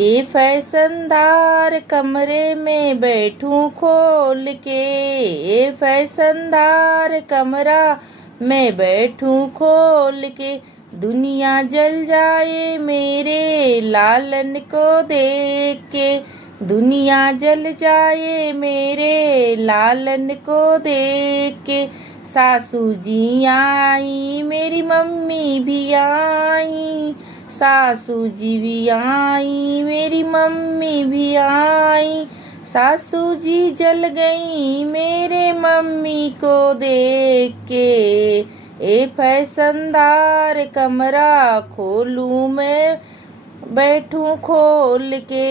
ए फैशनदार कमरे में बैठूं खोल के, ए फैशनदार कमरा में बैठूं खोल के। दुनिया जल जाए मेरे लालन को देख के, दुनिया जल जाए मेरे लालन को देख के। सासू जी आई मेरी मम्मी भी आई, सासू जी भी आई मेरी मम्मी भी आई। सासू जी जल गई मेरे मम्मी को देख के, ए फैशनदार कमरा खोलूं मैं बैठूं खोल के,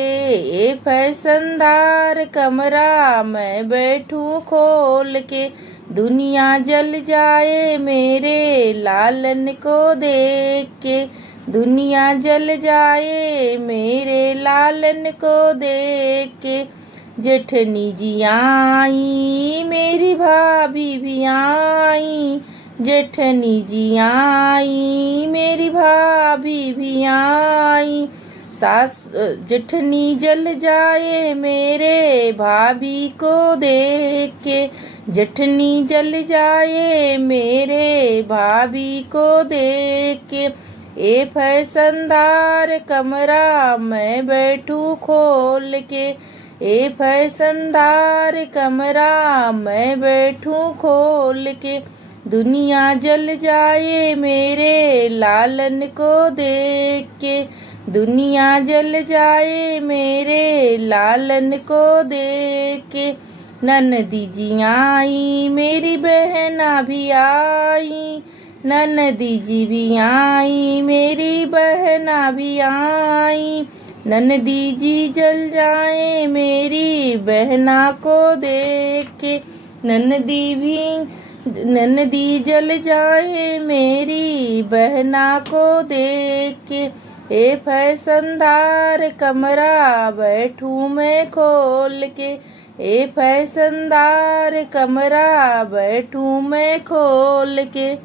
ए फैशनदार कमरा मैं बैठूं खोल के। दुनिया जल जाए मेरे लालन को देख के, दुनिया जल जाए मेरे लालन को देख के। जेठनी जी आई मेरी भाभी भी आई, जेठनी जी आई मेरी भाभी भी आई। जेठनी जल जाए मेरे भाभी को देख के, जेठनी जल जाए मेरे भाभी को देख के। ए फैशनदार कमरा मैं बैठूं खोल के, ए फैशनदार कमरा मैं बैठूं खोल के। दुनिया जल जाए मेरे लालन को देख के, दुनिया जल जाए मेरे लालन को देख के। ननदी जी आई मेरी बहना भी आई, ननदी जी भी आई मेरी बहना भी आई। ननदी जी जल जाए मेरी बहना को देख के, ननदी जल जाए मेरी बहना को देख के। ए फैशनदार कमरा बैठूं मैं खोल के, ए फैशनदार कमरा बैठूं मैं खोल के।